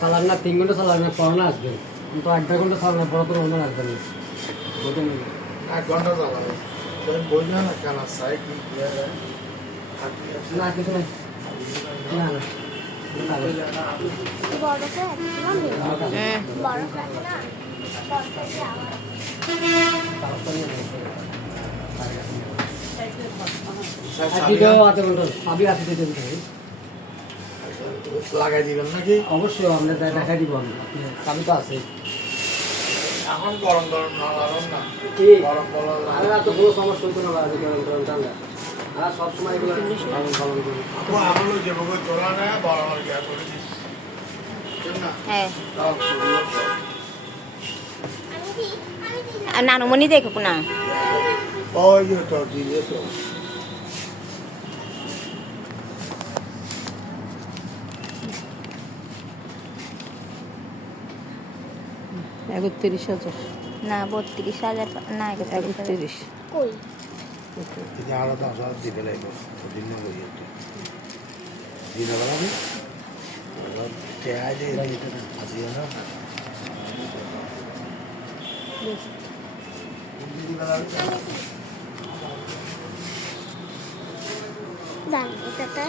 চালান না 3 ঘন্টা চালান না পর না আসবেন কিন্তু 8 ঘন্টা চালানোর পর তো রমজান আসবেন না বুঝলেন 1 ঘন্টা চালাবে বোঝা না কেন সাইড না কিছু নাই না না বড় ফ্যান বড় ফ্যান না আধা ঘন্টা সবই আছে দিতে হবে লাগাই দিবেন নাকি অবশ্যই আমরা দেখা দিব আমি তো আছে এখন গরম গরম না গরম না ঠিক গরম গরম আর তো কোনো সমস্যা হতো না বাজে গরম গরম ঠান্ডা আর সবসময় এগুলো পালন করি আপু আমলো যেভাবে তোলা নেয় বড় বড় গিয়া করে দিস ঠিক না হ্যাঁ তাও সুন্দর আর নানুমণি দেখো না ওই যে তো দিলে তো না 32,000 না 31,000 কই এটা আরো 10,000 দিবে লাগবে দিন না হয়ে যেত দিনে বেলা আমি তেয়ালে আজি না জানি এটাতে